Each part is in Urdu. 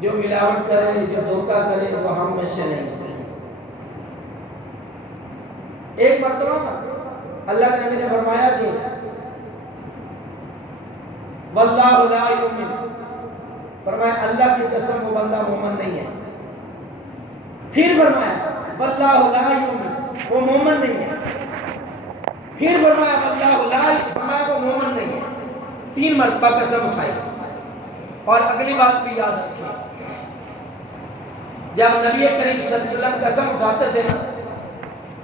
جو ملاوٹ کرے، جو دھوکہ کرے، وہ ہم میں سے نہیں۔ ایک مرتبہ اللہ کے نبی نے فرمایا کہ واللہ لا یؤمن، فرمایا اللہ کی قسم وہ بندہ مومن نہیں ہے۔ پھر فرمایا واللہ لا یؤمن، وہ مومن نہیں ہے۔ پھر فرمایا واللہ لا، فرمایا وہ مومن نہیں ہے۔ 3 مرتبہ قسم اٹھائی۔ اور اگلی بات بھی یاد رکھیں، جب نبی کریم صلی اللہ علیہ وسلم قسم اٹھاتے تھے نا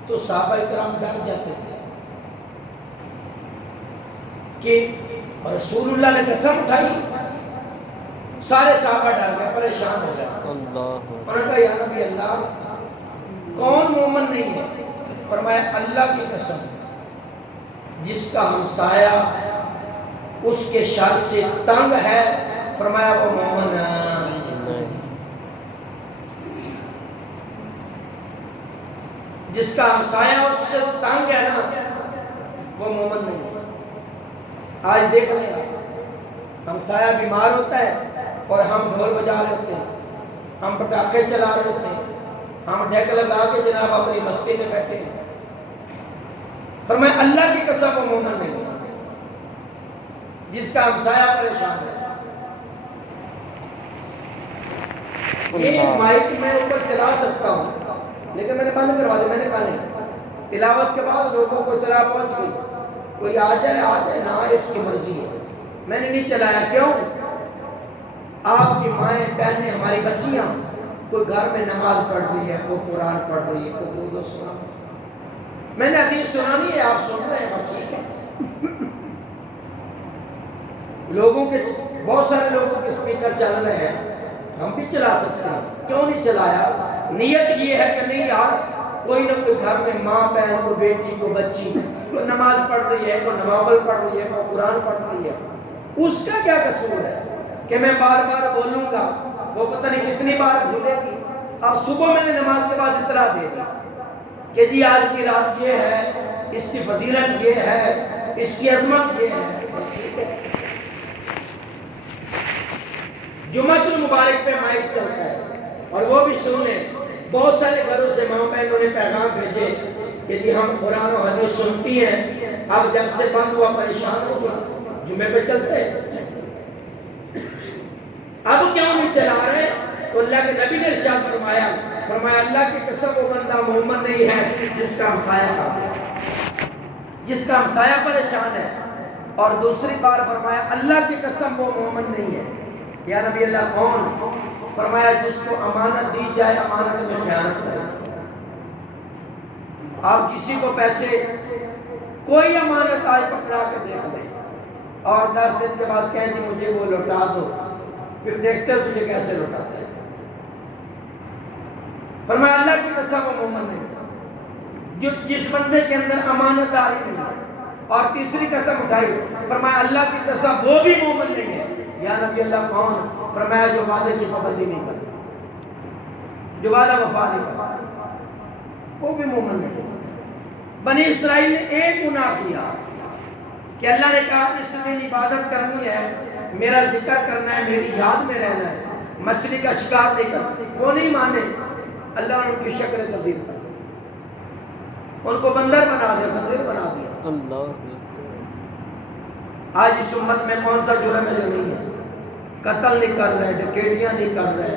تو صحابہ کرام ڈر جاتے تھے کہ رسول اللہ نے قسم اٹھائی، سارے صحابہ ڈر گئے، پریشان ہو گئے۔ انہوں نے کہا یا نبی اللہ، کون مومن نہیں ہے؟ فرمایا اللہ کی قسم، جس کا ہمسایہ اس کے شر سے تنگ ہے، فرمایا وہ مومن ہے۔ جس کا ہمسایہ اس سے تنگ ہے نا، وہ مومن نہیں ہے۔ آج دیکھ لیں، ہمسایہ بیمار ہوتا ہے اور ہم ڈھول بجا رہے ہوتے ہیں، ہم پٹاخے چلا رہے ہوتے ہیں، ہم ڈیک لگا کے جناب اپنی مستی میں بیٹھے ہیں۔ فرمایا اللہ کی قسم وہ مومن نہیں ہے جس کا ہمسایہ پریشان ہے۔ یہ مائک میں اوپر چلا سکتا ہوں لیکن میں نے بند کروا دیا، میں نے کہا نہیں، تلاوت کے بعد لوگوں کو اطلاع پہنچ گئی، کوئی آ جائے نہ آئے، اس کی مرضی ہے۔ میں نے نہیں چلایا، کیوں؟ آپ کی مائیں بہنیں ہماری بچیاں کوئی گھر میں نماز پڑھ رہی ہے، کوئی قرآن پڑھ رہی ہے، کوئی اردو سنا، میں نے حدیث سنانی ہے، آپ سن رہے ہیں، بس ٹھیک ہے۔ لوگوں کے بہت سارے لوگوں کے اسپیکر چل رہے ہیں، ہم بھی چلا سکتے ہیں، کیوں نہیں چلایا؟ نیت یہ ہے کہ نہیں یار، کوئی نہ کوئی گھر میں ماں بہن، کوئی بیٹی، کوئی بچی، کوئی نماز پڑھ رہی ہے، کوئی نوافل پڑھ رہی ہے، کوئی قرآن پڑھ رہی ہے، اس کا کیا قصور ہے کہ میں بار بار بولوں گا، وہ پتہ نہیں کتنی بار بھولے گی۔ اب صبح میں نے نماز کے بعد اطلاع دے دی کہ جی آج کی رات یہ ہے، اس کی فضیلت یہ ہے، اس کی عظمت یہ ہے۔ جمعہ المبارک پہ مائک چلتا ہے اور وہ بھی سن لیں، بہت سارے گھروں سے ماں بہنوں نے پیغام بھیجے کہ جی ہم قرآن و حدیث سنتی ہیں، اب جب سے بند ہوا پریشان ہو گیا، جمعے پہ چلتے ہیں، اب کیوں نہیں چلا رہے؟ تو اللہ کے نبی نے ارشاد فرمایا اللہ کی قسم وہ بندہ مومن نہیں ہے جس کا ہمسایہ پریشان ہے۔ اور دوسری بار فرمایا اللہ کی قسم وہ مومن نہیں ہے۔ یا نبی اللہ کون؟ فرمایا جس کو امانت دی جائے امانت میں خیانت کرے۔ آپ کسی کو پیسے، کوئی امانت آج پکڑا کے دیکھ لیں اور 10 دن کے بعد کہیں جی مجھے وہ لوٹا دو، پھر دیکھتے ہو تجھے کیسے لوٹاتے ہیں۔ فرمایا اللہ کی قسم وہ مومن نہیں، جس بندے کے اندر امانت داری نہیں ہے۔ اور تیسری قسم اٹھائی، فرمایا اللہ کی قسم وہ بھی مومن نہیں ہے۔ یا نبی اللہ کون؟ فرمایا جو وعدے کی پابندی نہیں کرتا، جو وعدہ وفا نہیں کرتا، وہ بھی مومن نہیں ہے۔ بنی اسرائیل نے ایک گناہ کیا کہ اللہ نے کہا اس دن عبادت کرنی ہے، میرا ذکر کرنا ہے، میری یاد میں رہنا ہے، مچھلی کا شکار نہیں کرنا، وہ نہیں مانے، اللہ نے ان کی شکل تبدیل کر دی، ان کو بندر بنا دیا، خنزیر بنا دیا۔ اللہ آج اس امت میں کون سا جرم ہے جو نہیں ہے؟ قتل نہیں کر رہے، ڈکیتیاں نہیں کر رہے،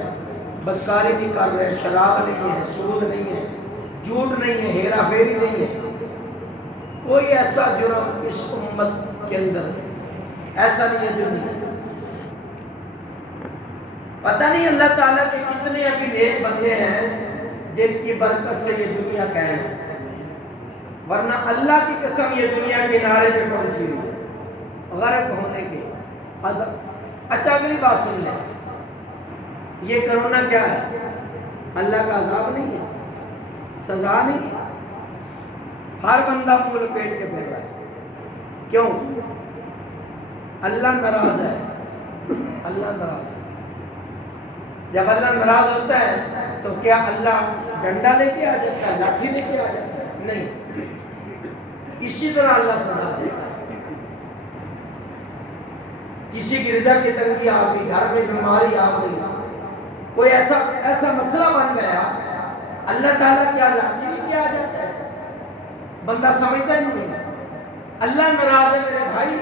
بدکاری نہیں کر رہے، شراب نہیں ہے، سود نہیں ہے، جھوٹ نہیں ہے، ہیرا پھیری نہیں ہے۔ کوئی ایسا جرم اس امت کے اندر ایسا نہیں ہے جو نہیں ہے۔ پتہ نہیں اللہ تعالیٰ کے کتنے ابھی نیک بندے ہیں جن کی برکت سے یہ دنیا قائم ہے، ورنہ اللہ کی قسم یہ دنیا کنارے پہ پہنچی ہوئی ہے غرق ہونے کے۔ اچھا اگلی بات سن لیں، یہ کرونا کیا ہے؟ اللہ کا عذاب نہیں ہے، سزا نہیں ہے۔ ہر بندہ منہ لپیٹ کے پھر رہا ہے، کیوں؟ اللہ ناراض ہے، اللہ ناراض ہے۔ جب اللہ ناراض ہوتا ہے تو کیا اللہ ڈنڈا لے کے آ جاتا ہے، لاٹھی لے کے آ جاتا ہے؟ نہیں، اسی طرح اللہ سزا دیتا ہے۔ کسی کی رزق کی تنگی آ گئی، گھر میں بیماری آ گئی، کوئی ایسا مسئلہ بن گیا، اللہ تعالیٰ کیا لاٹھی نہیں کیا جاتا ہے؟ بندہ سمجھتا ہی نہیں، اللہ ناراض ہے میرے بھائی،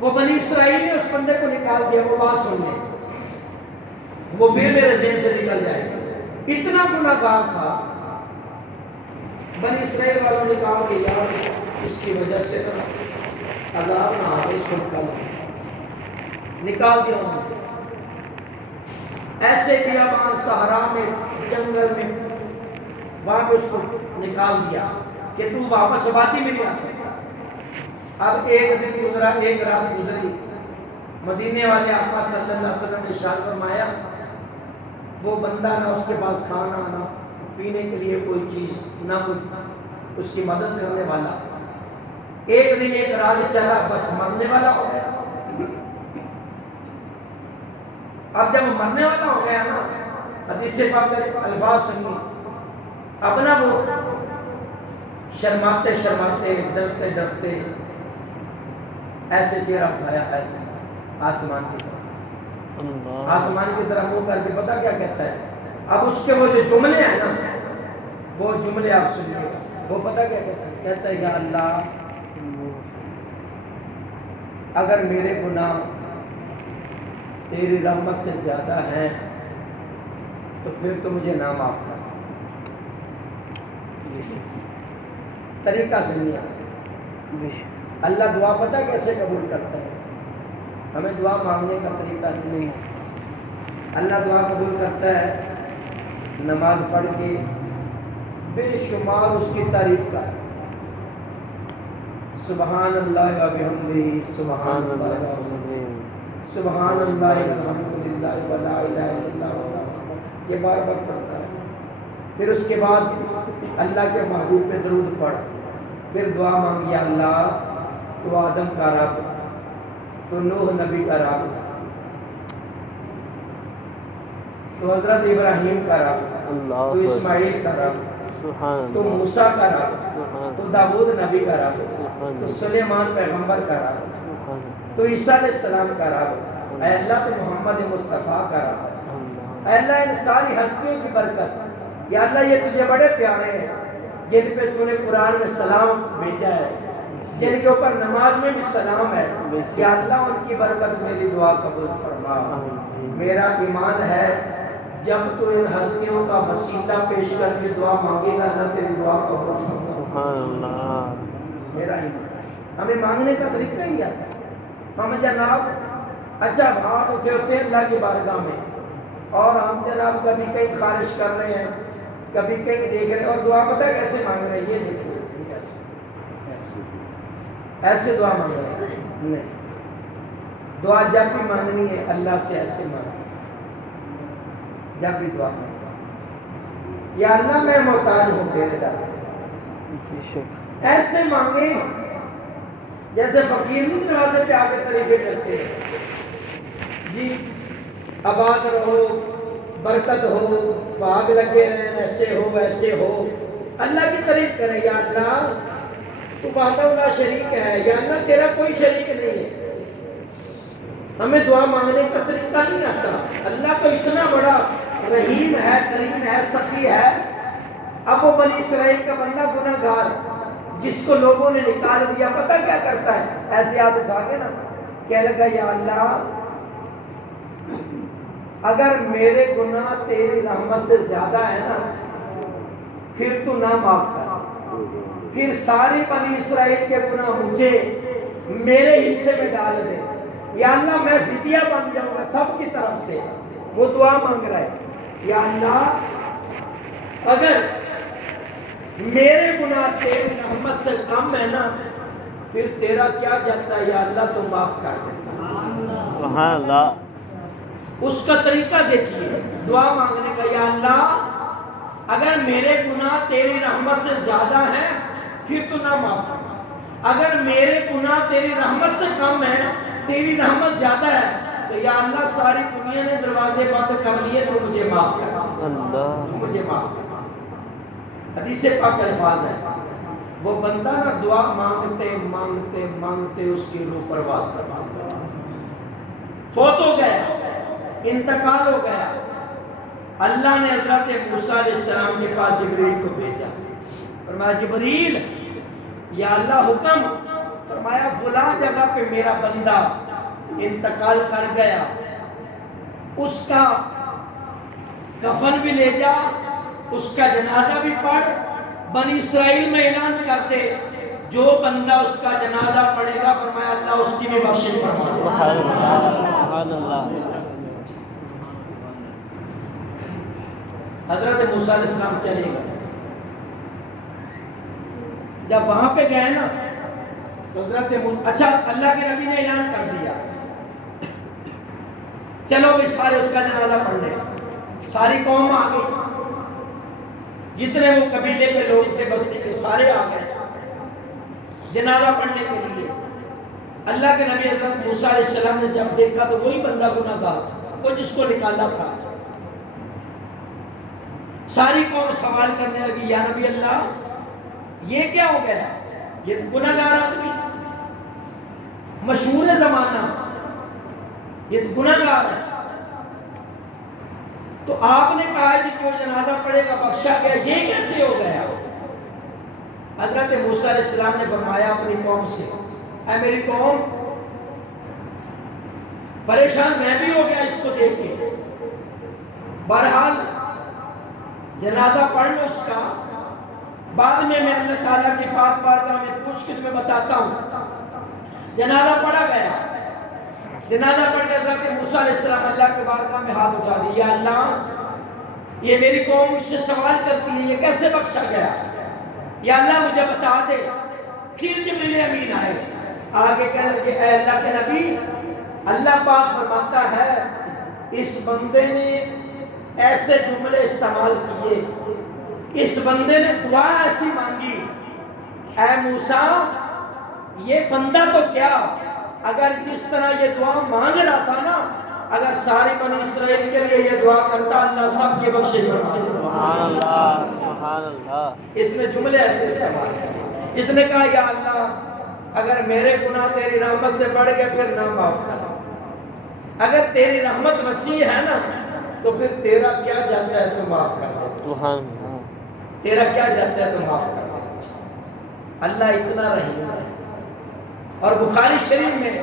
وہ بنی اسرائیل نے اس بندے کو نکال دیا، وہ بات سن لے، وہ پھر میرے ذہن سے نکل جائے گا، اتنا گناہ گار تھا، بنی اسرائیل والوں نے کہا کہ یار اس کی وجہ سے عذاب نہ آئے، اس کو نکال دیا انہوں نے۔ ایسے بیابان صحرا میں، جنگل میں، وہاں پہ اس کو نکال دیا کہ تو واپس آبادی میں نہیں آ سکتا۔ اب ایک دن گزرا، ایک رات گزری، مدینے والے آقا صلی اللہ علیہ وسلم نے ارشاد فرمایا وہ بندہ نہ اس کے پاس کھانا، نہ پینے کے لیے کوئی چیز، نہ کوئی اس کی مدد کرنے والا، ایک دن ایک رات چلا، بس مرنے والا ہو گیا۔ اب جب مرنے والا ہو گیا نا، حدیث پاک کے الفاظ سنی، اپنا وہ شرماتے شرماتے، ڈرتے ڈرتے ایسے چہرہ اٹھایا، ایسے آسمان کی طرف، آسمان کی طرف منہ کر کے پتہ کیا کہتا ہے؟ اب اس کے وہ جو جملے ہیں نا، وہ جملے آپ سنیے گا، وہ پتہ کیا کہتا ہے؟ کہتا ہے یا اللہ اگر میرے گناہ تیری رحمت سے زیادہ ہیں تو پھر تو مجھے نہ معاف کر۔ طریقہ سنیے، اللہ دعا پتہ کیسے قبول کرتا ہے؟ ہمیں دعا مانگنے کا طریقہ نہیں ہے۔ اللہ دعا قبول کرتا ہے نماز پڑھ کے بے شمار اس کی تعریف کا، سبحان اللہ و بحمدہ، سبحان اللہ و بحمدہ، سبحان اللہ الحمدللہ ولا الہ الا اللہ، یہ بار بار پڑھتا ہے۔ پھر اس کے بعد اللہ کے محبوب پہ درود پڑھ، پھر دعا مانگ، یا اللہ تو آدم کا رب، تو نوح نبی کا رب، تو حضرت ابراہیم کا رب، تو اسماعیل کا رب، تو موسیٰ کا رب، تو داؤد نبی کا رب، تو سلیمان پیغمبر کا رب، تو عیسیٰ علیہ السلام کا رب، اے اللہ تو محمد مصطفیٰ کا رب، اے اللہ ان ساری ہستیوں کی برکت، یا اللہ یہ تجھے بڑے پیارے ہیں جن پہ تو نے قرآن میں سلام بھیجا ہے، جن کے اوپر نماز میں بھی سلام ہے، یا اللہ ان کی برکت میری دعا قبول فرما۔ میرا ایمان ہے جب تو ان ہستیوں کا وسیلہ پیش کر کے دعا مانگے گا اللہ تیری دعا قبول فرما۔ میرا ایمان، ہمیں مانگنے کا طریقہ ہی آتا ہے، ہم جناب اچھا ہاتھ اٹھے ہوتے ہیں اللہ کی بارگاہ میں، اور ہم جناب کبھی کہیں خارش کر رہے ہیں، کبھی کہیں دیکھ رہے ہیں، اور دعا پتہ کیسے مانگ رہے ہیں؟ یہ دیکھیں ایسے دعا مانگ رہے ہیں، نہیں، دعا جب بھی مانگنی ہے اللہ سے ایسے مانگنی، جب بھی دعا مانگنی، یا اللہ میں محتاج ہوں تیرے در، ایسے مانگے جیسے فقیر نہیں دروازے پہ آ کے طریقے کرتے ہیں، جی آباد رہو، برکت ہو، باغ لگے رہیں، ایسے ہو ویسے ہو، اللہ کی تعریف کریں، یا اللہ تو وحدہ لا شریک ہے، یا اللہ تیرا کوئی شریک نہیں ہے۔ ہمیں دعا مانگنے کا طریقہ نہیں آتا، اللہ تو اتنا بڑا رحیم ہے، کریم ہے، سخی ہے۔ اب وہ بنی اسرائیل کا بندہ گناہ گار جس کو لوگوں نے نکال دیا، پتہ کیا کرتا ہے؟ ایسے ہاتھ اٹھا کے نا کہنے لگا یا اللہ اگر میرے گناہ تیری رحمت سے زیادہ ہے نا پھر تو نہ معاف کر، پھر ساری بنی اسرائیل کے گناہ مجھے میرے حصے میں ڈال دے، یا اللہ میں فدیہ بن جاؤں گا سب کی طرف سے۔ وہ دعا مانگ رہا ہے، یا اللہ اگر میرے گناہ تیری رحمت سے کم ہے نا پھر تیرا کیا جاتا ہے، یا اللہ تو معاف کر دے۔ سبحان اللہ۔ اس کا طریقہ دیکھیے دعا مانگنے کا، یا اللہ اگر میرے گناہ تیری رحمت سے زیادہ ہیں پھر تو نہ معاف کر، اگر میرے گناہ تیری رحمت سے کم ہیں، تیری رحمت زیادہ ہے تو یا اللہ ساری دنیا نے دروازے بند کر لیے تو مجھے معاف کر، اللہ مجھے معاف کر۔ حدیث پاک الفاظ ہے، وہ بندہ نہ دعا مانگتے مانگتے مانگتے اس کی روح پرواز کروا، فوت ہو گیا، انتقال ہو گیا، اللہ نے حضرت موسیٰ علیہ السلام کے پاس جبریل کو بھیجا، فرمایا جبریل یا اللہ حکم، فرمایا فلاں جگہ پہ میرا بندہ انتقال کر گیا، اس کا کفن بھی لے جا، اس کا جنازہ بھی پڑھ، بنی اسرائیل میں اعلان کرتے جو بندہ اس کا جنازہ پڑھے گا فرمایا اللہ اس کی بھی بخشش فرمائے۔ سبحان اللہ سبحان اللہ۔ حضرت موسیٰ علیہ السلام چلے گئے، جب وہاں پہ گئے نا تو اچھا اللہ کے نبی نے اعلان کر دیا چلو بھی سارے اس کا جنازہ پڑھ لیں، ساری قوم آ گئی، جتنے وہ قبیلے کے لوگ تھے بستی کے سارے آ گئے جنازہ پڑھنے کے لیے۔ اللہ کے نبی حضرت موسیٰ علیہ السلام نے جب دیکھا تو وہی بندہ گناہ گار وہ جس کو نکالا تھا، ساری قوم سوال کرنے لگی یا نبی اللہ یہ کیا ہو گیا، یہ گناہ گار آدمی مشہور زمانہ، یہ گناہ گار ہے، تو آپ نے کہا کہ جو جنازہ پڑھے گا بخشا گیا، یہ کیسے ہو گیا؟ حضرت موسیٰ علیہ السلام نے فرمایا اپنی قوم سے اے میری قوم پریشان میں بھی ہو گیا اس کو دیکھ کے، بہرحال جنازہ پڑھ لو اس کا، بعد میں اللہ تعالیٰ کی پاک بارگاہ میں پوچھ کے تمہیں بتاتا ہوں۔ جنازہ پڑھا گیا، جنازہ پڑھ کے حضرت موسیٰ علیہ السلام اللہ کے بارگاہ میں ہاتھ اٹھا دیا، یا اللہ یہ میری قوم مجھ سے سوال کرتی ہے یہ کیسے بخشا گیا، یا اللہ مجھے بتا دے۔ پھر جبریل امین آئے، آگے کہنے لگے اے اللہ کے نبی اللہ پاک فرماتا ہے اس بندے نے ایسے جملے استعمال کیے، اس بندے نے دعا ایسی مانگی، اے موسیٰ یہ بندہ تو کیا اگر جس طرح یہ دعا مانگ رہا تھا نا، اگر ساری بنی اسرائیل کے لیے یہ دعا کرتا اللہ سب کی بخشش فرمائے۔ سبحان اللہ سبحان اللہ۔ اس نے جملے ایسے استعمال کیے، اس نے کہا یا اللہ اگر میرے گناہ تیری رحمت سے بڑھ گئے پھر نہ معاف کر، اگر تیری رحمت وسیع ہے نا تو پھر تیرا کیا جاتا ہے تو معاف کر دے، سبحان اللہ۔ تیرا کیا جاتا ہے تو معاف کر دے۔ اللہ اتنا رحیم ہے۔ اور بخاری شریف میں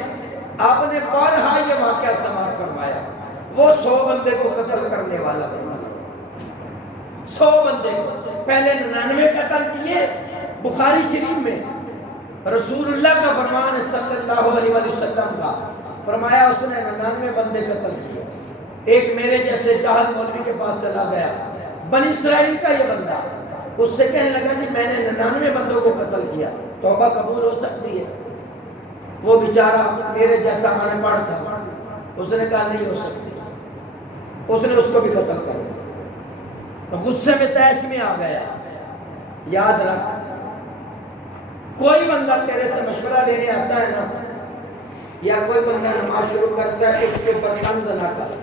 آپ نے بارہا یہ واقعہ سماعت فرمایا، وہ 100 بندے کو قتل کرنے والا بندہ، 100 بندے کو پہلے 99 قتل کیے۔ بخاری شریف میں رسول اللہ کا فرمان ہے صلی اللہ علیہ وسلم کا، فرمایا اس نے 99 بندے قتل کیے، ایک میرے جیسے جاہل مولوی کے پاس چلا گیا بنی اسرائیل کا یہ بندہ، اس سے کہنے لگا کہ میں نے 99 بندوں کو قتل کیا، توبہ قبول ہو سکتی ہے؟ وہ بیچارہ میرے جیسا ان پڑھ تھا، اس نے کہا نہیں ہو سکتی، اس نے اس کو بھی قتل کر دیا، غصے میں طیش میں آ گیا۔ یاد رکھ کوئی بندہ تیرے سے مشورہ لینے آتا ہے نا، یا کوئی بندہ نماز شروع کرتا ہے اس کے اوپر طنز نہ کر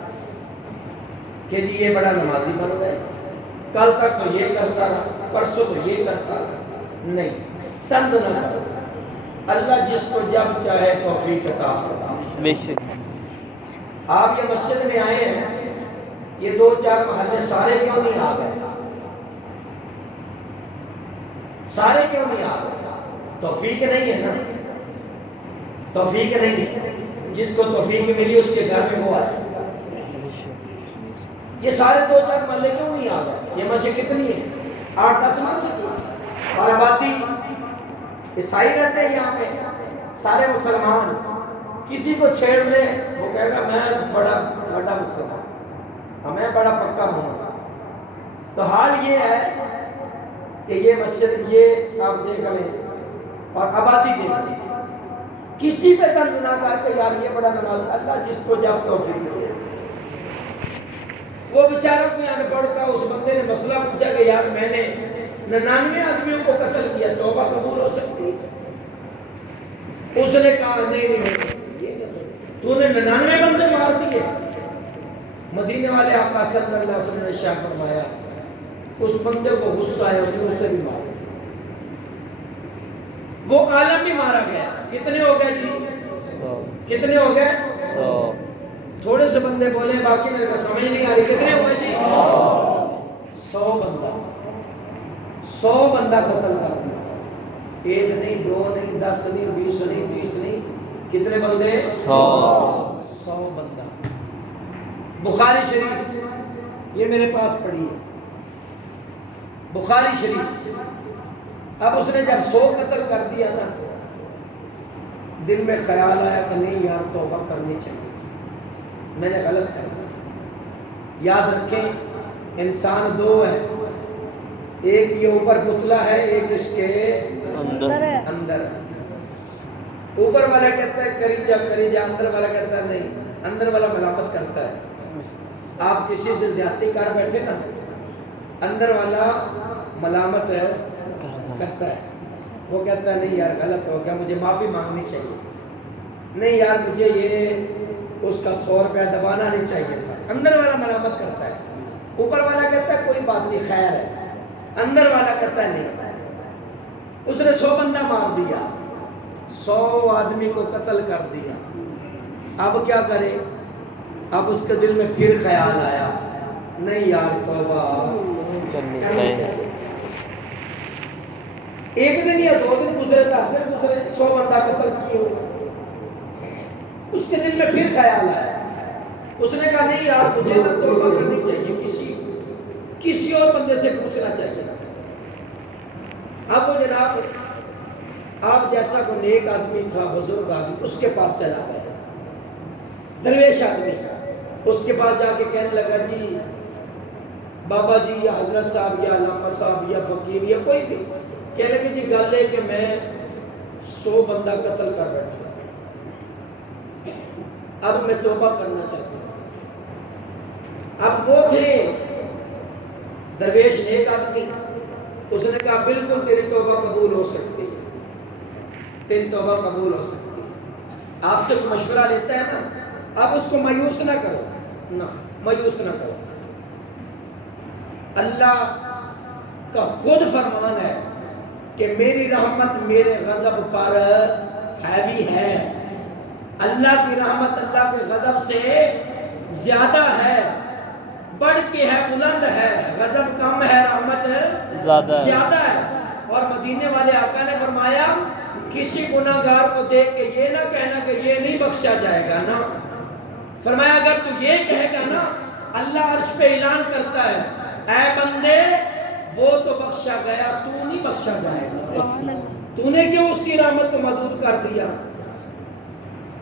کہ جی یہ بڑا نمازی بن گئے، کل تک تو یہ کرتا رہا، پرسوں تو یہ کرتا رہا، نہیں، طنز نہ کرو۔ اللہ جس کو جب چاہے توفیق عطا فرمائے۔ بے شک۔ آپ یہ مسجد میں آئے ہیں، یہ 2-4 محلے سارے کیوں نہیں آ گئے؟ سارے کیوں نہیں آ گئے؟ توفیق نہیں ہے نا، توفیق نہیں ہے، جس کو توفیق ملی اس کے گھر میں وہ آئے۔ یہ سارے 2-4 محلے کیوں نہیں آ گئے؟ یہ مسجد کتنی ہے؟ 8-10 محلے کی، اور آبادی عیسائی رہتے ہیں یہاں پہ، سارے مسلمان، کسی کو چھیڑ لے وہ کہے گا میں بڑا مسلمان، ہمیں بڑا پکا ہوں۔ تو حال یہ ہے کہ یہ مسجد یہ آپ دیکھ لیں اور آبادی دیکھ لیں، کسی پہ طنز نہ کر کے یار یہ بڑا نماز، اللہ جس کو جب توفیق دے۔ وہ بیچاروں کو ان پڑھ تھا، اس بندے نے مسئلہ پوچھا کہ یار میں نے 99 آدمیوں کو قتل کیا، توبہ قبول ہو سکتی؟ اس نے کہا نہیں تو نے 99 بندے مار دیے۔ مدینے والے آقا صلی اللہ علیہ وسلم نے ارشاد فرمایا اس بندے کو غصہ آیا، اس نے اسے بھی مارا، وہ عالم بھی مارا گیا۔ کتنے ہو گئے جی؟ 100۔ کتنے ہو گئے؟ 100۔ تھوڑے سے بندے بولے، باقی میرے کو سمجھ نہیں آ رہی، کتنے ہوئے جی؟ 100 بندہ قتل کر دیا. ایک نہیں، دو نہیں، 10 نہیں، 20 نہیں، 30 نہیں، کتنے بندے؟ 100 بندہ. بخاری شریف یہ میرے پاس پڑھی ہے، بخاری شریف. اب اس نے جب 100 قتل کر دیا نا، دل میں خیال آیا کہ نہیں یار توبہ کرنی چاہیے، میں نے غلط کر دیا. یاد رکھیں انسان دو ہے، ایک یہ اوپر پتلا ہے، ایک اس کے اندر. اوپر والا کہتا ہے کری جا، اندر والا کہتا ہے نہیں. اندر والا ملامت کرتا ہے. آپ کسی سے زیادتی کر بیٹھے نا، اندر والا ملامت کرتا ہے. وہ کہتا ہے نہیں یار غلط ہو گیا، مجھے معافی مانگنی چاہیے، نہیں یار مجھے یہ اس کا 100 روپیہ دبانا نہیں چاہیے تھا. اندر والا ملامت کرتا ہے. اوپر والا کہتا ہے کوئی بات نہیں خیر ہے. اندر والا کہتا ہے نہیں. اس نے 100 بندہ مار دیا، 100 آدمی کو قتل کر دیا. اب کیا کرے؟ اب اس کے دل میں پھر خیال آیا نہیں یار توبہ کرنی چاہیے. ایک دن یا 2 دن گزرے، 10 دن گزرے، 100 بندہ قتل کیے. اس کے دل میں پھر خیال آیا. اس نے کہا نہیں یار مجھے نا توبہ کرنی چاہیے، کسی اور بندے سے پوچھنا چاہیے. اب وہ جناب آپ جیسا کوئی نیک آدمی تھا، بزرگ آدمی، اس کے پاس چلا گیا، درویش آدمی. اس کے پاس جا کے کہنے لگا جی بابا جی یا حضرت صاحب یا علامہ صاحب یا فقیر یا کوئی بھی، کہنے لگے جی گل ہے کہ میں 100 بندہ قتل کر بیٹھا، اب میں توبہ کرنا چاہتا ہوں. اب وہ تھے درویش نیک آدمی. اس نے کہا بالکل تیری توبہ قبول ہو سکتی ہے، تیری توبہ قبول ہو سکتی ہے. آپ سے کوئی مشورہ لیتا ہے نا، اب اس کو مایوس نہ کرو، نہ مایوس نہ کرو. اللہ کا خود فرمان ہے کہ میری رحمت میرے غضب پر حاوی ہے. اللہ کی رحمت اللہ کے غضب سے زیادہ ہے، بڑھ کے ہے، بلند ہے. غضب کم ہے، رحمت زیادہ ہے. اور مدینے والے آقا نے فرمایا کسی گناہگار کو دیکھ کے یہ نہ کہنا کہ یہ نہیں بخشا جائے گا. نہ فرمایا اگر تو یہ کہے گا نا، اللہ عرش پہ اعلان کرتا ہے اے بندے وہ تو بخشا گیا، تو نہیں بخشا جائے گا. تو نے کیوں اس کی رحمت کو محدود کر دیا؟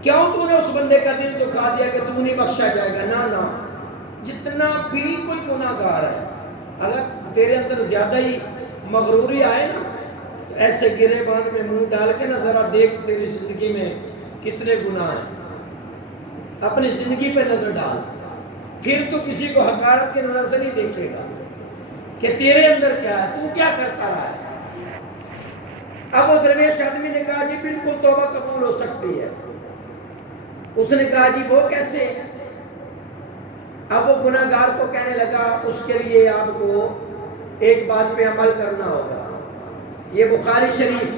کیوں تو نے اس بندے کا دل دکھا دیا کہ تو نہیں بخشا جائے گا؟ نہ جتنا بھی کوئی گناہگار ہے، اگر تیرے اندر زیادہ ہی مغروری آئے نا، تو ایسے گرے باندھ میں منہ ڈال کے نا ذرا دیکھ تیری زندگی میں کتنے گناہ ہیں. اپنی زندگی پہ نظر ڈال، پھر تو کسی کو حقارت کی نظر سے نہیں دیکھے گا کہ تیرے اندر کیا ہے، تو کیا کرتا رہا ہے. اب وہ درویش آدمی نے کہا جی بالکل توبہ قبول ہو سکتی ہے. اس نے کہا جی وہ کیسے؟ اب وہ گناہگار کو کہنے لگا اس کے لیے آپ کو ایک بات پہ عمل کرنا ہوگا. یہ بخاری شریف،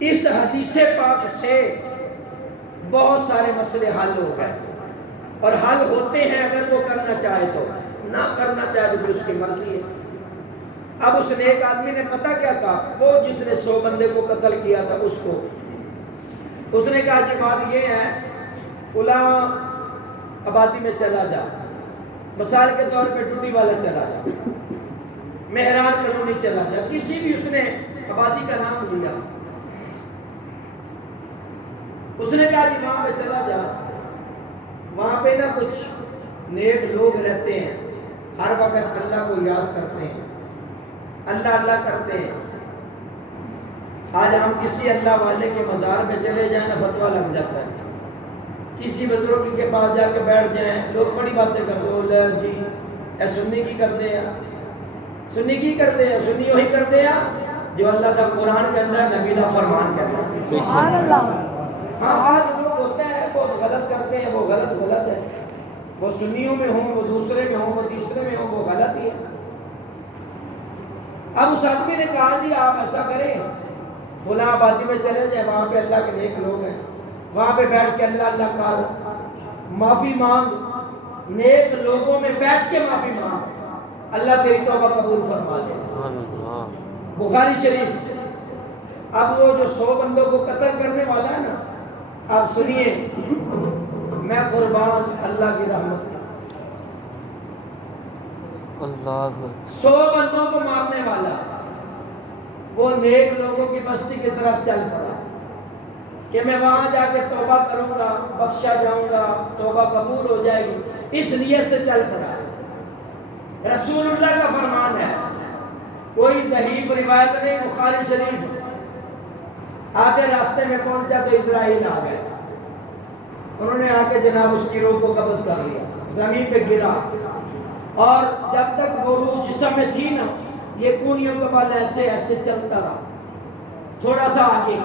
اس حدیث پاک سے بہت سارے مسئلے حل ہو گئے، اور حل ہوتے ہیں اگر وہ کرنا چاہے تو، نہ کرنا چاہے تو اس کی مرضی ہے. اب اس نیک آدمی نے پتہ کیا کہا؟ وہ جس نے 100 بندے کو قتل کیا تھا اس کو، اس نے کہا جی بات یہ ہے فلاں آبادی میں چلا جا، مثال کے طور پہ ٹوٹی والا چلا جا، مہران کالونی چلا جا، کسی بھی اس نے آبادی کا نام لیا. اس نے کہا جی وہاں پہ چلا جا، وہاں پہ نا کچھ نیک لوگ رہتے ہیں، ہر وقت اللہ کو یاد کرتے ہیں، اللہ اللہ کرتے ہیں. آج ہم کسی اللہ والے کے مزار پہ چلے جائیں نا فتویٰ لگ جاتا ہے. کسی بزرگ کے پاس جا کے بیٹھ جائیں، لوگ بڑی باتیں کرتے ہیں، جی اے سنی کی کرتے ہیں، سنی کی کرتے ہیں، سنی وہی کرتے ہیں جو اللہ کا قرآن کے اندر نبی کا فرمان کہتا ہے. سبحان اللہ. ہاں آج لوگ ہوتے ہیں بہت غلط کرتے ہیں، وہ غلط ہے. وہ سنیوں میں ہوں، وہ دوسرے میں ہوں، وہ تیسرے میں ہوں، وہ غلط ہی ہے. اب اس آدمی نے کہا جی آپ ایسا کریں فلاں آبادی میں چلے جائیں، وہاں پہ اللہ کے نیک لوگ ہیں، وہاں پہ بیٹھ کے اللہ اللہ کر، معافی مانگ، نیک لوگوں میں بیٹھ کے معافی مانگ. اللہ تیری توبہ قبول فرما لے۔ سبحان اللہ۔ بخاری شریف، اب وہ جو 100 بندوں کو قتل کرنے والا ہے نا، آپ سنیے، میں قربان اللہ کی رحمت کا، اللہ 100 بندوں کو مارنے والا وہ نیک لوگوں کی بستی کی طرف چل پڑا کہ میں وہاں جا کے توبہ کروں گا، بخشا جاؤں گا، توبہ قبول ہو جائے گی، اس نیت سے چل پڑا۔ رسول اللہ کا فرمان ہے، کوئی ضعیف روایت نہیں، بخاری شریف، آگے راستے میں پہنچا تو اسرائیل آ گئے، انہوں نے آ کے جناب اس کی روح کو قبض کر لیا، زمین پہ گرا، اور جب تک وہ روح جسم میں تھی نا، یہ کونیوں کے بال ایسے ایسے چلتا رہا، تھوڑا سا آگے،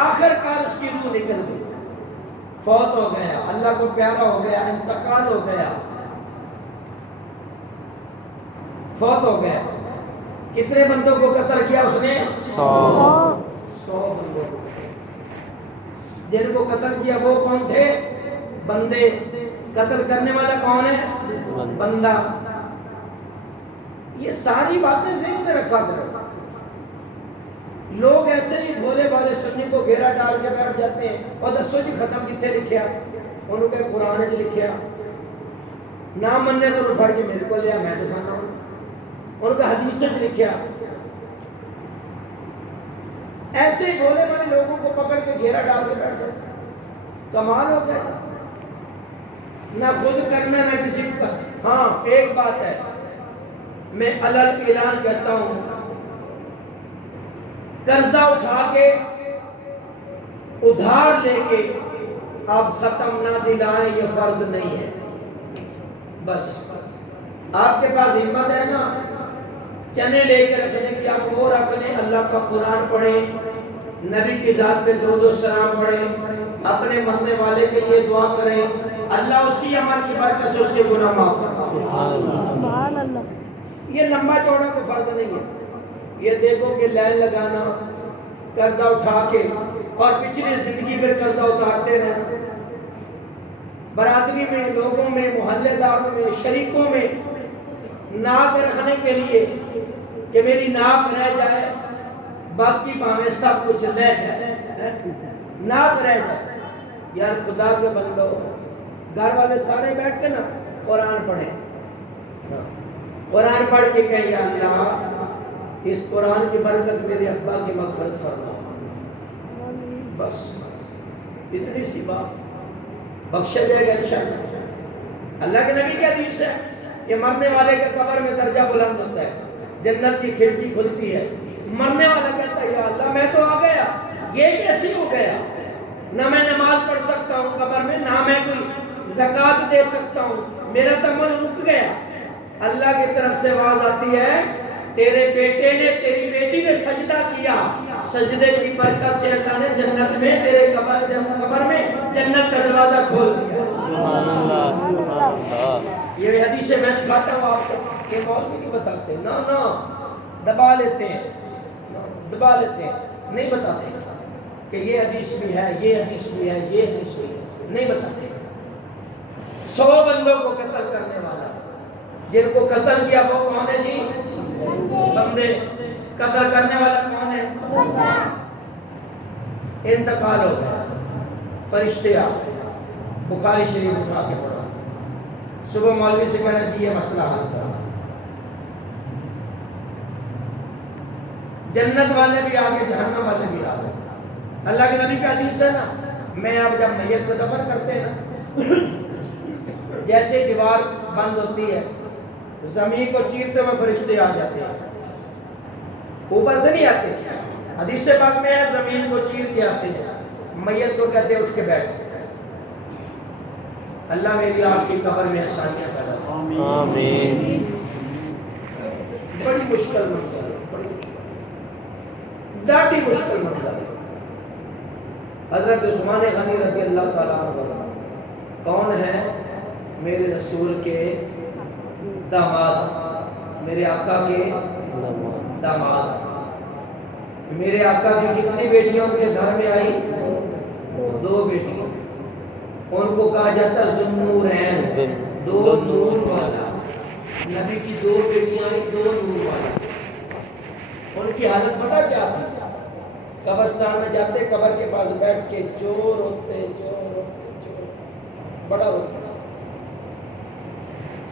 آخر کار اس کی روح نکل گئی، فوت ہو گیا، اللہ کو پیارا ہو گیا، انتقال ہو گیا، فوت ہو گیا۔ کتنے بندوں کو قتل کیا اس نے؟ 100 بندوں کو۔ جن کو قتل کیا وہ کون تھے؟ بندے۔ قتل کرنے والا کون ہے؟ بندہ۔ یہ ساری باتیں ذہن میں رکھا کرو۔ لوگ ایسے ہی بھولے بھالے سنی کو گھیرا ڈال کے بیٹھ جاتے ہیں، اور دسو جی ختم کتنے لکھیا؟ انہوں نے قرآن جی لکھیا، نہ مننے تو پڑھ کے میرے کو لیا، میں دکھانا ہوں، ان کا حدیث سے لکھیا۔ ایسے ہی بھولے بھالے لوگوں کو پکڑ کے گھیرا ڈال کے بیٹھ جاتے ہیں، کمال ہو گیا، نہ خود کرنا نہ کسی کا۔ ہاں ایک بات ہے، میں علل اعلان کہتا ہوں، قرضہ اٹھا کے ادھار لے کے آپ ختم نہ دلائیں، یہ فرض نہیں ہے۔ بس آپ کے پاس ہمت ہے نا، چنے لے کے رکھنے کی، آپ وہ رکھ لیں، اللہ کا قرآن پڑھیں، نبی کی ذات پہ درود و سلام پڑھیں، اپنے مرنے والے کے لیے دعا کریں، اللہ اسی عمل کی برکت سے اس کے گناہ معاف کرے۔ سبحان اللہ۔ یہ لمبا چوڑا کوئی فرض نہیں ہے۔ یہ دیکھو کہ لائن لگانا، قرضہ اٹھا کے، اور پچھلی زندگی پھر قرضہ اتارتے رہنا، برادری میں، لوگوں میں، محلے داروں میں، شریکوں میں ناک رکھنے کے لیے کہ میری ناک رہ جائے، باقی باہیں سب کچھ رہ جائے، ناک رہ جائے۔ یار خدا کے بندو، گھر والے سارے بیٹھ کے نا قرآن پڑھیں، قرآن پڑھ کے کہیں یا اللہ اس قرآن کی برکت میرے ابا کی مغفرت فرما، بس اتنی سی بات، بخشا جائے گا انشاءاللہ۔ اللہ کے نبی کی حدیث ہے کہ مرنے والے کے قبر میں درجہ بلند ہوتا ہے، جنت کی کھڑکی کھلتی ہے، مرنے والا کہتا ہے یا اللہ میں تو آ گیا، یہ کیسے ہو گیا؟ نہ میں نماز پڑھ سکتا ہوں قبر میں، نہ میں کوئی زکوٰۃ دے سکتا ہوں، میرا تو عمل رک گیا۔ اللہ کی طرف سے آواز آتی ہے، تیرے بیٹے نے، تیری بیٹی نے سجدہ کیا، سجدے کی برکت سے اللہ نے جنت میں تیرے قبر میں جنت کا دروازہ کھول دیا۔ سبحان اللہ، سبحان اللہ۔ یہ حدیث میں دکھاتا ہوں آپ کو، یہ مولوی نہیں بتاتے، نہ دبا لیتے ہیں، دبا لیتے ہیں، نہیں بتاتے کہ یہ حدیث بھی ہے، یہ حدیث بھی ہے، یہ حدیث بھی ہے، نہیں بتاتے۔ 100 بندوں کو قتل کرنے والا، جن کو قتل کیا وہ کون ہے جی؟ بندے۔ قتل کرنے والا کون ہے؟ انتقال ہو گیا، فرشتے آ گئے، بخاری شریف اٹھا کے پڑھا، صبح مولوی سے کہنا جی یہ مسئلہ حل کرا۔ جنت والے بھی آگے، جہنم والے بھی آگے۔ اللہ کے نبی کا حدیث ہے نا، میں اب جب میت کو دفن کرتے ہیں نا، جیسے دیوار بند ہوتی ہے، زمین کو چیرتے ہوئے فرشتے آ جاتے ہیں، اوپر سے نہیں آتے، حدیث پاک میں ہے زمین کو چیر کے آتے ہیں، میت کو کہتے ہیں اٹھ کے بیٹھ، اللہ میری آپ کی قبر میں آسانیاں پیدا کرے۔ آمین۔ بڑی مشکل منظر ہے، بڑی ڈاٹی مشکل منظر ہے۔ حضرت عثمان غنی رضی اللہ تعالیٰ عنہ کون ہے؟ میرے رسول کے داماد، میرے آقا کے داماد۔ میرے آقا کی کتنی بیٹیاں ان کے گھر میں آئی؟ 2 بیٹیاں، ان کو کہا جاتا ذوالنورین، 2 نور والا۔ نبی کی دو بیٹیاں آئی، دو نور والی، ان کی حالت پتہ کیا تھی؟ قبرستان میں جاتے، قبر کے پاس بیٹھ کے چور ہوتے، بڑا ہوتا۔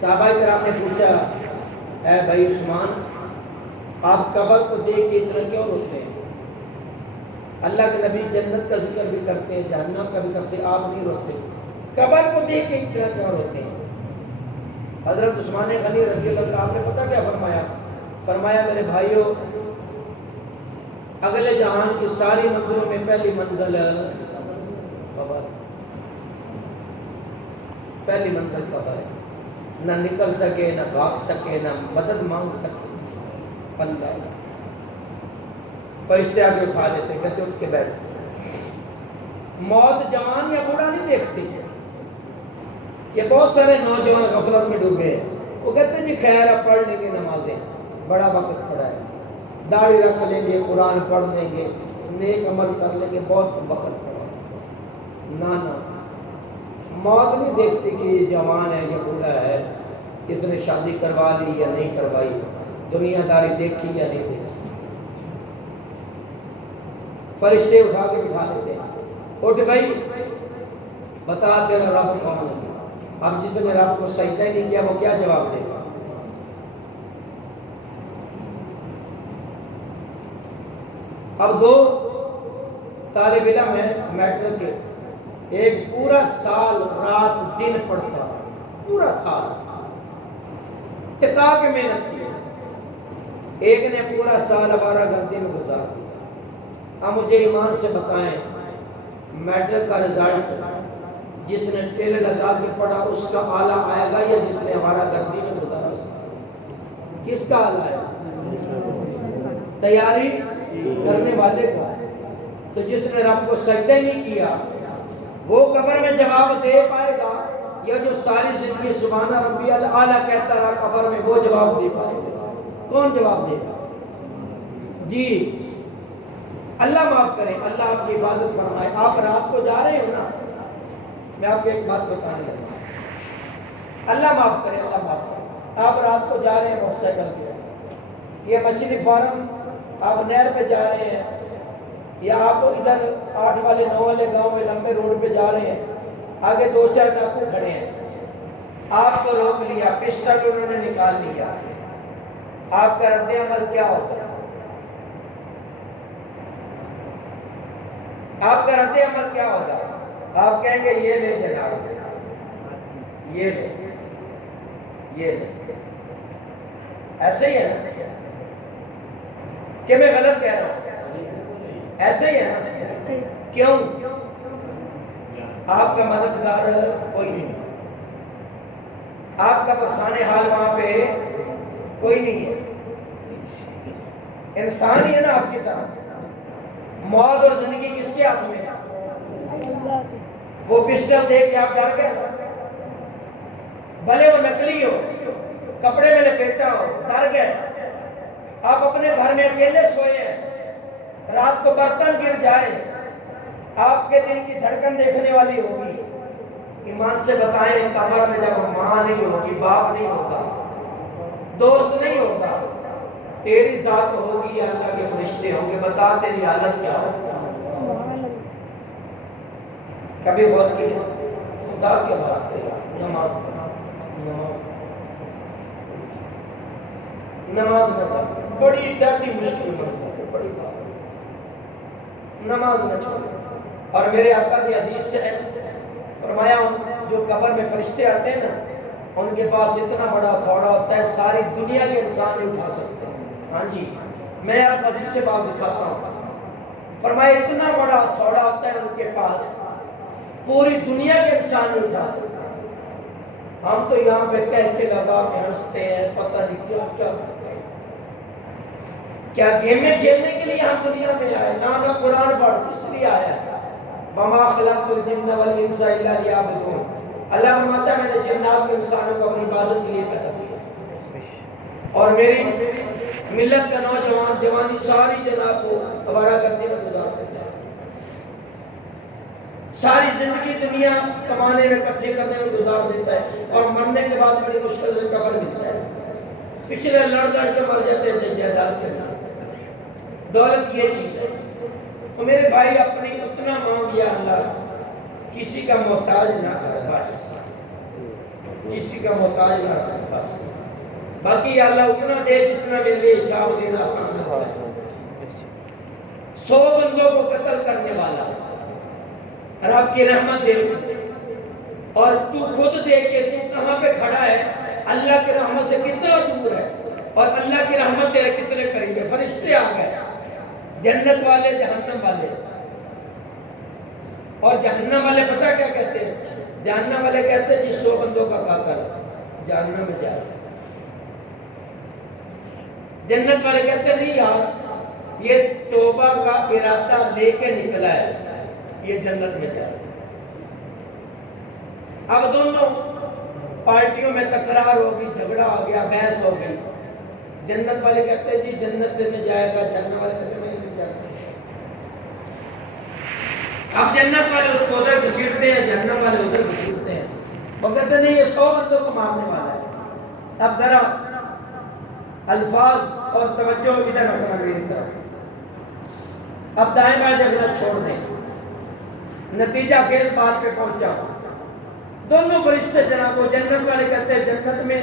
صحابہ کرام نے پوچھا، اے بھائی عثمان، آپ قبر کو دیکھ کے اتنا کیوں روتے ہیں؟ اللہ کے نبی جنت کا ذکر بھی کرتے ہیں، جہنم کا بھی کرتے ہیں، آپ نہیں روتے، قبر کو دیکھ کے اتنا کیوں روتے ہیں؟ حضرت عثمان غنی رضی اللہ عنہ، آپ نے پتہ کیا فرمایا؟ فرمایا میرے بھائیوں، اگلے جہان کی ساری منزلوں میں پہلی منزل قبر، پہلی منزل قبر ہے۔ نہ نکل سکے، نہ بھاگ سکے، نہ مدد مانگ سکے، اللہ فرشتے آگے اٹھا لیتے، کہتے اٹھ کے بیٹھ۔ موت جوان یا بوڑھا نہیں دیکھتی ہے۔ یہ بہت سارے نوجوان غفلت میں ڈوبے ہیں، وہ کہتے ہیں جی خیر اب پڑھ لیں گے نمازیں، بڑا وقت پڑا ہے، داڑھی رکھ لیں گے، قرآن پڑھ لیں گے، نیک عمل کر لیں گے، بہت وقت پڑا ہے۔ نہ موت نہیں دیکھتی کہ یہ جوان ہے یا بوڑھا ہے، اس نے شادی کروا لی یا نہیں کروائی، دنیا داری دیکھی یا نہیں دیکھی۔ فرشتے اٹھا کے بٹھا لیتے ہیں، اٹھ بھائی بتا تیرا رب کون ہے؟ اب جس نے رب کو سجدہ ہی نہیں کیا وہ کیا جواب دے گا؟ اب دو طالب علم ہے میٹرک کے، ایک پورا سال رات دن پڑھتا، پورا سال ٹکا کے محنت کی، ایک نے پورا سال آوارہ گردی میں گزار دیا۔ اب مجھے ایمان سے بتائیں، میٹرک کا رزلٹ جس نے ٹیل لگا کے پڑھا اس کا اعلیٰ آئے گا یا جس نے آوارہ گردی میں گزارا اس کا؟ کس کا اعلیٰ آئے گا؟ تیاری کرنے والے کا۔ تو جس نے رب کو سجدہ نہیں کیا وہ قبر میں جواب دے پائے گا، یا جو ساری زندگی سبحان ربی الاعلیٰ کہتا رہا قبر میں وہ جواب دے پائے گا؟ کون جواب دے گا؟ جی اللہ معاف کرے، اللہ آپ کی حفاظت فرمائے۔ آپ رات کو جا رہے ہو نا، میں آپ کو ایک بات بتانے لگا، اللہ معاف کرے، اللہ معاف کرے، آپ رات کو جا رہے ہیں موٹر سائیکل پہ، یہ مچھلی فارم آپ نہر پہ جا رہے ہیں، یا آپ ادھر 8 والے 9 والے گاؤں میں لمبے روڈ پہ جا رہے ہیں، آگے 2-4 ڈاکو کھڑے ہیں، آپ کو روک لیا، پسٹل انہوں نے نکال لیا، آپ کا رد عمل کیا ہوگا؟ آپ کا رد عمل کیا ہوگا؟ آپ کہیں گے یہ لے جناب، یہ لے، یہ لے، ایسے ہی ہے نا کہ میں غلط کہہ رہا ہوں؟ ایسے ہی ہے نا؟ کیوں؟ آپ کا مددگار کوئی نہیں، آپ کا پرسان حال وہاں پہ کوئی نہیں ہے، انسان ہی ہے نا آپ کی طرح۔ موت اور زندگی کس کے ہاتھ میں ہے؟ وہ پسٹل دیکھ کے آپ ڈر گئے، بھلے وہ نکلی ہو، کپڑے میں لپیٹا ہو، ڈر گئے۔ آپ اپنے گھر میں اکیلے سوئے ہیں، رات کو برتن گر جائے، آپ کے دل کی دھڑکن دیکھنے والی ہوگی۔ ایمان سے بتائیں، قبر میں جب ماں نہیں ہوگی، باپ نہیں ہوگا، دوست نہیں ہوگا، تیری ذات ہوگی یا اللہ کے فرشتے ہوں گے، بتا تیری حالت کیا ہوگی؟ کبھی غور کی خدا کے واسطے نماز نماز بڑی ڈاڈی مشکل ہے، بڑی بات، نماز نہ چھوڑے۔ اور میرے آقا کی حدیث سے فرمایا جو قبر میں فرشتے آتے ہیں نا، ان کے پاس اتنا بڑا تھوڑا ہوتا ہے ساری دنیا کے انسان نہیں اٹھا سکتے۔ ہاں جی، میں آپ کو حدیث سے بات دکھاتا ہوں۔ فرمایا اتنا بڑا تھوڑا ہوتا ہے ان کے پاس، پوری دنیا کے انسان نہیں اٹھا سکتے۔ ہم تو یہاں پہ کہہ کے لگا کے ہنستے ہیں، پتہ نہیں کیا کیا کرتے ہیں۔ کیا گیمیں کھیلنے کے لیے ہم دنیا میں آئے؟ نہ قرآن پڑھ کس لیے آیا ہے؟ وَمَا خَلَقْتُ الْجِنَّ وَالْإِنسَ إِلَّا لِيَعْبُدُونِ۔ اللہ فرماتا ہے میں نے جنات کو انسانوں کو اپنی عبادت کے لیے پیدا کیا، اور میری ملت کا نوجوان جوانی ساری جناب کو ہمارا کرنے میں گزار دیتا ہے۔ ساری زندگی دنیا کمانے میں اکٹھے کرنے میں گزار دیتا ہے اور مرنے کے بعد بڑی مشکل سے قبر ملتا ہے. پچھلے لڑ کے مر جاتے ہیں جائیداد کے لیے. دولت یہ چیز ہے. اور میرے بھائی اپنی اتنا مانگ یا اللہ کسی کا محتاج نہ کر بس, کسی کا محتاج نہ کر بس. باقی اللہ اتنا دے جتنا میرے لیے حساب دینا آسان ہے. 100 بندوں کو قتل کرنے والا رب کی رحمت دیکھ اور تو خود دیکھ کے تو کہاں پہ کھڑا ہے, اللہ کی رحمت سے کتنا دور ہے اور اللہ کی رحمت تیرے کتنے قریب ہے. فرشتے آ گئے, جنت والے جہنم والے. اور جہنم والے پتہ کیا کہتے ہیں؟ جہنم والے کہتے ہیں جی 100 بندوں کا قاتل جہنم میں جائے. جنت والے کہتے ہیں نہیں یار یہ توبہ کا ارادہ لے کے نکلا ہے, یہ جنت میں جائے. اب دونوں پارٹیوں میں تکرار ہوگی, جھگڑا ہو گیا, بحث ہو گئی. جنت والے کہتے ہیں جی جنت میں جائے گا, جہنم والے کہتے ہیں نہیں جائے گا. اب جنت والے اس کو ادھر گھسیٹتے ہیں, جہنم والے ادھر گھسیٹتے ہیں. وہ کہتے ہیں نہیں یہ 100 بندوں کو مارنے والا ہے. اب ذرا الفاظ اور توجہ ادھر رکھنا میری طرف. اب دائیں بائیں دیکھنا چھوڑ دیں. نتیجہ پھر بات پہ پہنچا. دونوں فرشتے جناب, وہ جنت والے کہتے ہیں جنت میں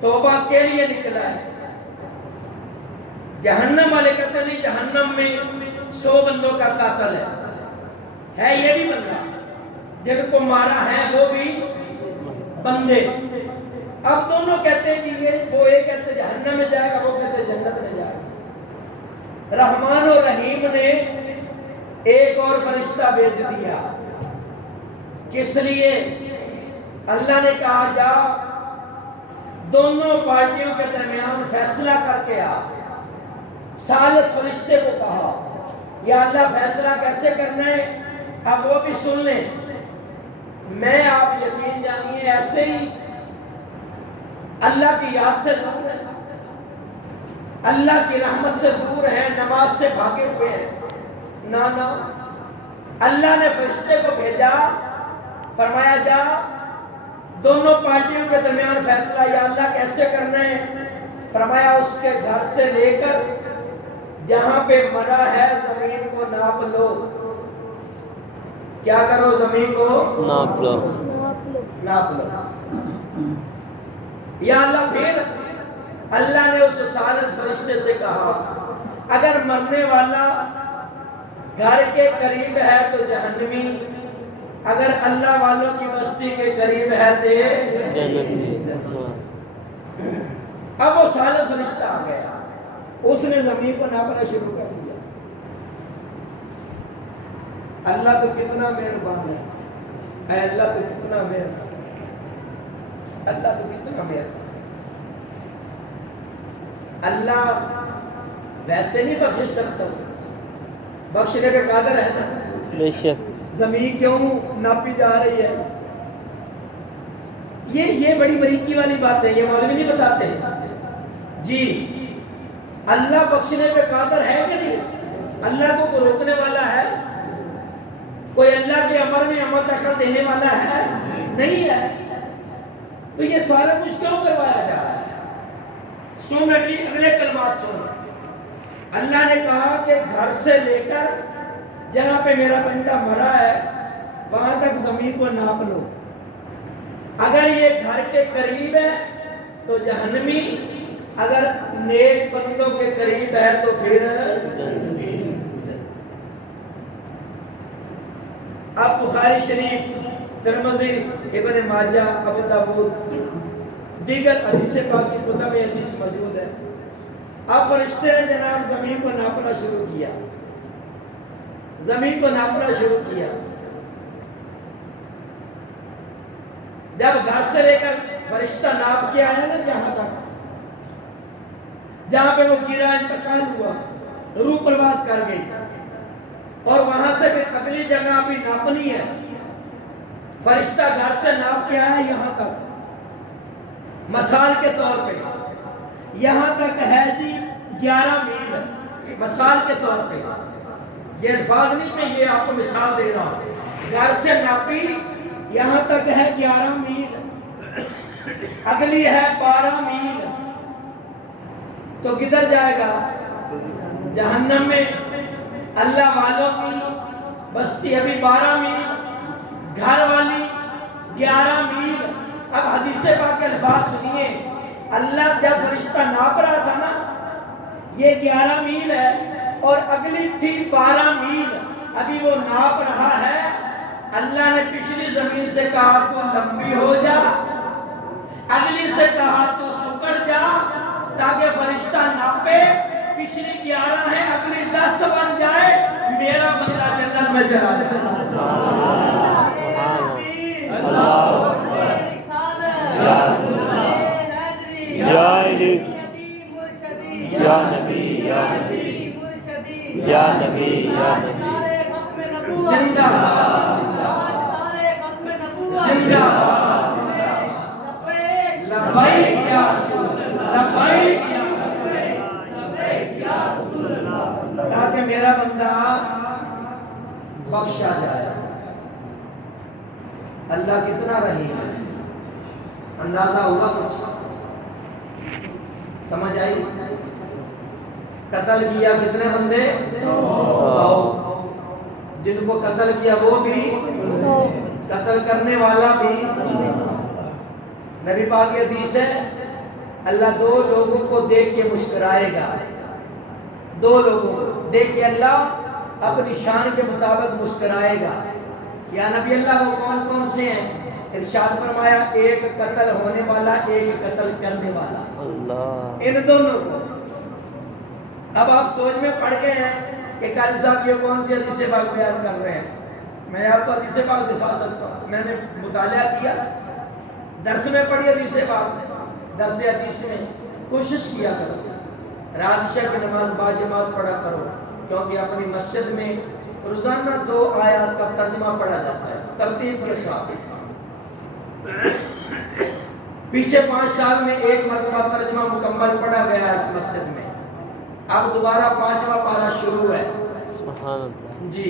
توبہ کے لیے نکلا ہے. جہنم والے کہتے ہیں نہیں جہنم میں 100 بندوں کا قاتل ہے یہ بھی بندہ, جن کو مارا ہے وہ بھی بندے. اب دونوں کہتے ہیں کہ یہ وہ ایک کہتے جہنم میں جائے گا, وہ کہتے جنت میں جائے گا. رحمان و رحیم نے ایک اور فرشتہ بھیج دیا. کس لیے؟ اللہ نے کہا جا دونوں پارٹیوں کے درمیان فیصلہ کر کے آ. ثالث فرشتے کو کہا یا اللہ فیصلہ کیسے کرنا ہے, اب وہ بھی سن لیں. میں آپ یقین جانیے ایسے ہی اللہ کی یاد سے دور ہے, اللہ کی رحمت سے دور ہے, نماز سے بھاگے ہوئے ہیں. نہ اللہ نے فرشتے کو بھیجا, فرمایا جا دونوں پارٹیوں کے درمیان فیصلہ یا اللہ کیسے کرنا ہے. فرمایا اس کے گھر سے لے کر جہاں پہ مرا ہے زمین کو ناپ لو. کیا کرو؟ زمین کو ناپ لو. ناپ لو. یا اللہ پھر اللہ نے اس ثالث فرشتے سے کہا اگر مرنے والا گھر کے قریب ہے تو جہنمی, اگر اللہ والوں کی بستی کے قریب ہے تو جنتی. اب وہ ثالث فرشتہ آ گیا, اس نے زمین کو ناپنا شروع کر دیا. اللہ تو کتنا مہربان ہے, اے اللہ تو کتنا مہربان, اللہ تو کتنا مہربان. اللہ ویسے نہیں بخش سکتا, بخشنے پہ قادر ہے نا. بے شک. زمین کیوں ناپی جا رہی ہے؟ یہ بڑی بریکی والی بات ہے, یہ مولوی نہیں بتاتے جی. اللہ بخشنے پہ قادر ہے کہ نہیں؟ اللہ کو کوئی روکنے والا ہے؟ کوئی اللہ کے امر میں عمل دخل دینے والا ہے؟ نہیں ہے. تو یہ سارا کچھ کیوں کروایا جا رہا ہے؟ سن اگلے کلمات سن. اللہ نے کہا کہ گھر سے لے کر جہاں پہ میرا بندہ مرا ہے وہاں تک زمین کو ناپ لو. اگر یہ گھر کے قریب ہے تو جہنمی, اگر نیک بندوں کے قریب ہے تو پھر. اب بخاری شریف, ترمذی, ابن ماجہ, ابو داؤد, دیگر حدیث پاک کی کتب حدیث موجود ہے. اب فرشتے نے جناب زمین کو ناپنا شروع کیا, زمین کو ناپنا شروع کیا. جب گھر سے لے کر فرشتہ ناپ کے آیا نا جہاں تک, جہاں پہ وہ گرا, انتقال ہوا, روح پرواز کر گئی, اور وہاں سے پھر اگلی جگہ بھی ناپنی ہے. فرشتہ گھر سے ناپ کے آیا یہاں تک, مثال کے طور پہ یہاں تک ہے جی 11 میل, مثال کے طور پہ. یہ الفاظ نہیں, میں یہ آپ کو مثال دے رہا ہوں. گھر سے ناپی یہاں تک ہے 11 میل، اگلی ہے 12 میل، تو کدھر جائے گا؟ جہنم میں۔ اللہ والوں کی بستی ابھی 12 میل، گھر والی 11 میل۔ اب حدیث پاک کے الفاظ سنیے، اللہ جب فرشتہ ناپ رہا تھا نا، یہ 11 میل ہے اور اگلی تھی 12 میل، ابھی وہ ناپ رہا ہے۔ اللہ نے پچھلی زمین سے کہا تو لمبی ہو جا، اگلی سے کہا تو سکڑ جا، تاکہ فرشتہ ناپے، پچھلی 11 ہے اگلی 10 بن جائے، میرا بندہ جنت میں چلا جائے۔ یا علی یا نبی یا یا نبی یا نبی زندہ زندہ لبیک یا رسول اللہ، لبیک یا رسول اللہ، تاکہ میرا بندہ بخشا جائے۔ اللہ کتنا رحیم ہے، اندازہ ہوگا کچھ؟ سمجھ آئی؟ قتل کیا کتنے بندے؟ 100۔ جن کو قتل کیا وہ بھی، قتل کرنے والا بھی۔ نبی پاک کی حدیث ہے، اللہ 2 لوگوں کو دیکھ کے مسکرائے گا، 2 لوگوں کو دیکھ کے اللہ اپنی شان کے مطابق مسکرائے گا۔ یا نبی اللہ وہ کون کون سے ہیں؟ ارشاد فرمایا، ایک قتل ہونے والا، ایک قتل کرنے والا، اللہ، ان دونوں کو۔ اب آپ سوچ میں پڑ گئے ہیں کہ قاری صاحب یہ کون سی حدیث پاک بیان کر رہے ہیں۔ میں آپ کو حدیث پاک دکھا سکتا ہوں، میں نے مطالعہ کیا، درس میں پڑھی حدیث پاک، درس حدیث میں کوشش کیا کرو، رات عشاء کی نماز باجماعت پڑھا کرو، کیونکہ اپنی مسجد میں روزانہ 2 آیات کا ترجمہ پڑھا جاتا ہے ترتیب کے ساتھ۔ پیچھے 5 سال میں 1 مرتبہ ترجمہ مکمل پڑھا گیا اس مسجد میں، اب دوبارہ 5واں پارہ شروع ہے۔ سبحان اللہ۔ جی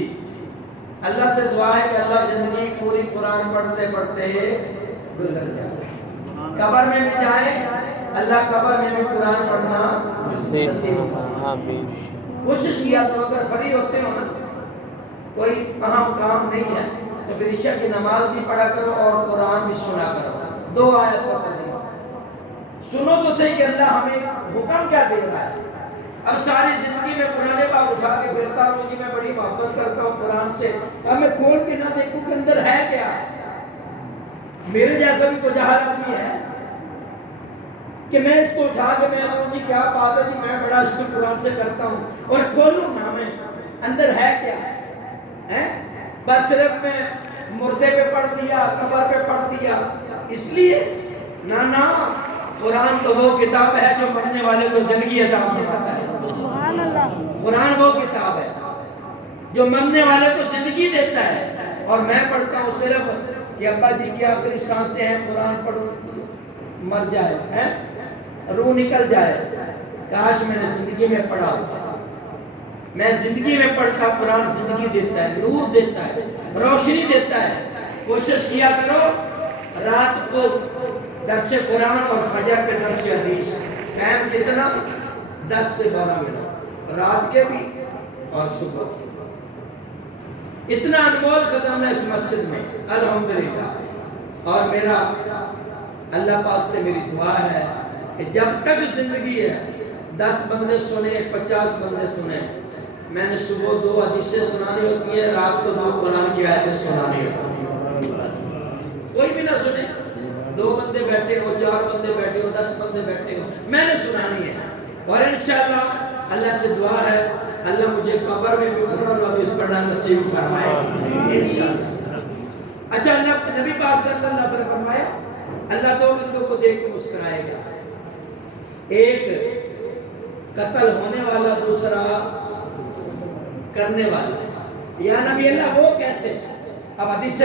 اللہ سے دعا ہے کہ اللہ زندگی پوری قرآن پڑھتے پڑھتے گزر جائے، قبر میں بھی جائیں، اللہ قبر میں بھی قرآن پڑھنا نصیب فرمائے۔ آمین۔ کوشش کیا کرو، اگر فری ہوتے ہو نا، کوئی اہم کام نہیں ہے تو پھر عشاء کی نماز بھی پڑھا کرو اور قرآن بھی سنا کرو، 2 آیت کا ترجمہ سنو تو صحیح کہ اللہ ہمیں حکم کیا دے رہا ہے۔ اب ساری زندگی میں قرآن پاک اٹھا کے پھرتا ہوں، جی میں بڑی محبت کرتا ہوں قرآن سے، اب میں کھول کے نہ دیکھوں کہ اندر ہے کیا۔ میرے جیسا بھی کوئی جاہل آدمی ہے کہ میں اس کو اٹھا کے میں کہوں جی کیا بات ہے جی، میں بڑا عشق قرآن سے کرتا ہوں اور کھولوں نا میں اندر ہے کیا ہے؟ بس صرف میں مردے پہ پڑھ دیا، قبر پہ پڑھ دیا، اس لیے نا قرآن تو وہ کتاب ہے جو پڑھنے والے کو زندگی عطا فرماتا ہے۔ سبحان اللہ۔ قرآن وہ کتاب ہے جو مرنے والے کو زندگی دیتا ہے، اور میں پڑھتا ہوں صرف کہ ابا جی کی آخری سانسیں ہیں، قرآن پڑھوں مر جائے ہے، روح نکل جائے، کاش میں نے زندگی میں پڑھا ہوتا۔ میں زندگی میں پڑھتا، قرآن زندگی دیتا ہے، نور دیتا ہے، روشنی دیتا ہے۔ کوشش کیا کرو رات کو درس قرآن اور فجر کے درس حدیث، ٹائم کتنا؟ 10 سے 12 منٹ، رات کے بھی اور صبح کے۔ اتنا انمول خزانہ اس مسجد میں الحمدللہ۔ اور میرا اللہ پاک سے میری دعا ہے کہ جب تک زندگی ہے 10 بندے سنیں، 50 بندے سنیں، میں نے صبح 2 حدیثیں سنانی ہوتی ہیں، رات کو 2 قرآن کی آیتیں سنانی ہوتی ہیں۔ کوئی بھی نہ سنے، 2 بندے بیٹھے ہو، 4 بندے بیٹھے ہو، 10 بندے بیٹھے ہو، میں نے سنانی ہے۔ اور انشاءاللہ اللہ سے دعا ہے اللہ مجھے قبر میں بھی قرآن و حدیث پڑھنا نصیب فرمائے انشاءاللہ۔ اچھا، اللہ نبی پاک صلی اللہ علیہ وسلم فرمایا اللہ 2 بندوں کو دیکھ کے مسکرائے گا، ایک قتل ہونے والا، دوسرا کرنے والا۔ یا نبی اللہ وہ کیسے؟ اب حدیث